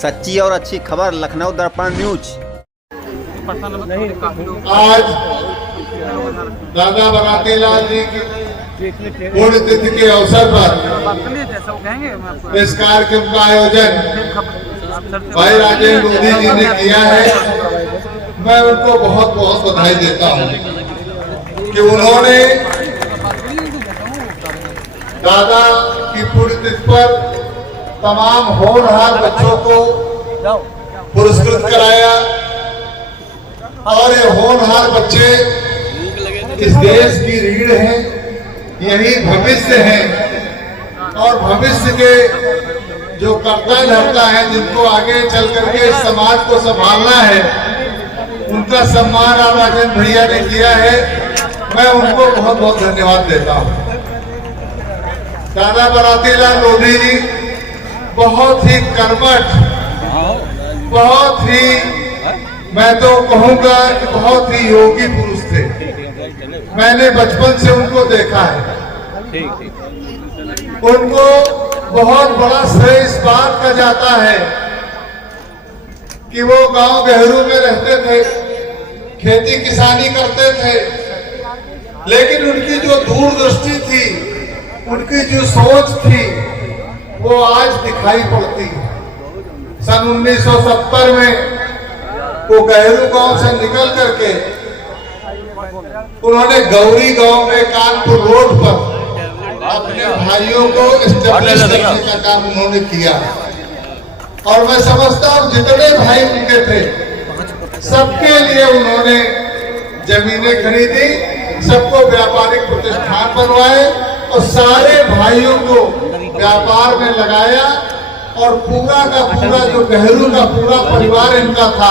सच्ची और अच्छी खबर लखनऊ दर्पण न्यूज। आज दादा बनाती लाल जी की पुण्यतिथि के अवसर पर इस कार्यक्रम का आयोजन भाई राजेंद्र मोदी जी ने किया है। मैं उनको बहुत बहुत बधाई देता हूँ कि उन्होंने दादा की पुण्यतिथि पर तमाम होनहार बच्चों को पुरस्कृत कराया और ये होनहार बच्चे इस देश की रीढ़ हैं, यही भविष्य है और भविष्य के जो कर्ता धर्ता है जिनको आगे चल करके समाज को संभालना है, उनका सम्मान और राजेंद्र भैया ने किया है। मैं उनको बहुत बहुत धन्यवाद देता हूँ। दादा बनाती लाल मोदी जी बहुत ही कर्मठ, बहुत ही, मैं तो कहूँगा कि बहुत ही योगी पुरुष थे। मैंने बचपन से उनको देखा है। उनको बहुत बड़ा श्रेय इस बात का जाता है कि वो गांव गहरू में रहते थे, खेती किसानी करते थे, लेकिन उनकी जो दूरदृष्टि थी, उनकी जो सोच थी, वो आज दिखाई पड़ती है। सन 1970 में वो गहरू गांव से निकल करके उन्होंने गौरी गांव में कानपुर रोड पर अपने भाइयों को एस्टेब्लिश करने का काम उन्होंने किया। और मैं समझता हूँ जितने भाई उनके थे, सबके लिए उन्होंने जमीनें खरीदी, सबको व्यापारिक प्रतिष्ठान बनवाए और सारे भाइयों को व्यापार में लगाया। और पूरा का पूरा जो गहरू का पूरा परिवार इनका था,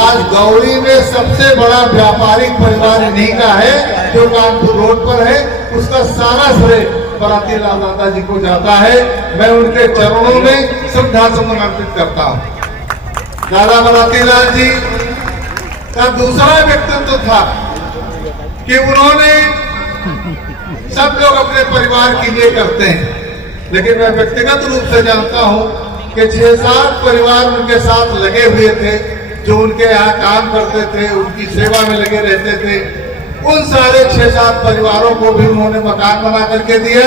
आज गौरी में सबसे बड़ा व्यापारिक परिवार इन्हीं का है जो कानपुर रोड पर है। उसका सारा श्रेय बनाती लाल दादा जी को जाता है। मैं उनके चरणों में श्रद्धा सुमन अर्पित करता हूँ। दादा बनाती लाल जी का दूसरा व्यक्तित्व था कि उन्होंने, सब लोग अपने परिवार के लिए करते हैं, लेकिन मैं व्यक्तिगत रूप से जानता हूं कि 6-7 परिवार उनके साथ लगे हुए थे, जो उनके यहाँ काम करते थे, उनकी सेवा में लगे रहते थे। उन सारे 6-7 परिवारों को भी उन्होंने मकान बना करके दिया।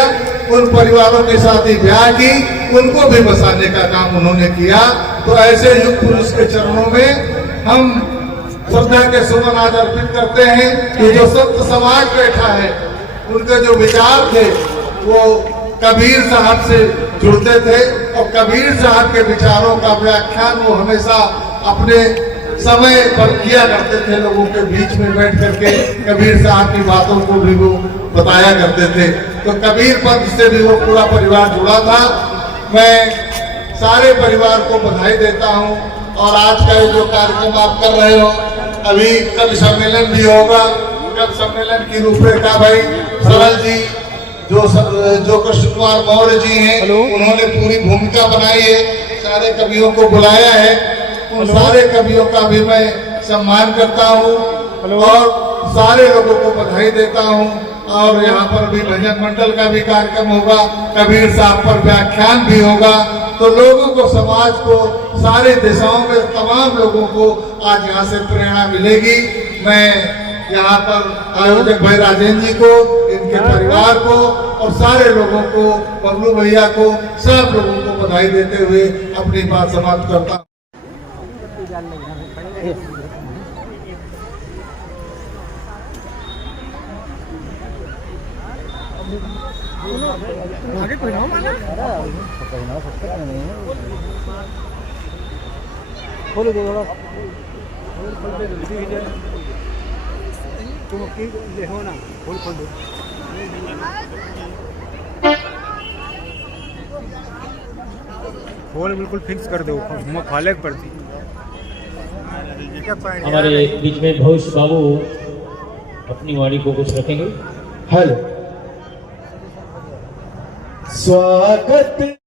उन परिवारों के साथ ही ब्याह की, उनको भी बसाने का काम उन्होंने किया। तो ऐसे युग पुरुष के चरणों में हम श्रद्धा के सुमन आज अर्पित करते हैं कि जो संत समाज बैठा है, उनके जो विचार थे वो कबीर साहब से जुड़ते थे और कबीर साहब के विचारों का व्याख्यान वो हमेशा अपने समय पर किया करते थे। लोगों के बीच में बैठ करके कबीर साहब की बातों को भी वो बताया करते थे। तो कबीर पंथ से भी वो पूरा परिवार जुड़ा था। मैं सारे परिवार को बधाई देता हूँ। और आज का ये जो कार्यक्रम आप कर रहे हो, अभी कवि सम्मेलन भी होगा। कवि सम्मेलन की रूपरेखा भाई सरल जी, जो कृष्ण कुमार मौर्य जी हैं, उन्होंने पूरी भूमिका बनाई है, सारे कवियों को बुलाया है। उन सारे कवियों का भी मैं सम्मान करता हूँ और सारे लोगों को बधाई देता हूँ। और यहाँ पर भी भजन मंडल का भी कार्यक्रम होगा, कबीर साहब पर व्याख्यान भी होगा। तो लोगों को, समाज को, सारे दिशाओं में तमाम लोगों को आज यहाँ से प्रेरणा मिलेगी। मैं यहाँ पर आयोजक भाई राजेंद्र जी को, इनके परिवार को और सारे लोगों को, बबलू भैया को, सब लोगों को बधाई देते हुए अपनी बात समाप्त करता हूँ। आगे कोई ना माना खोल दो थोड़ा, तुम देखो ना, खोल दो। खोल बिल्कुल फिक्स कर दो, खाले पड़ती। हमारे बीच में भविष्य बाबू अपनी वाणी को कुछ रखेंगे। हेलो, स्वागत।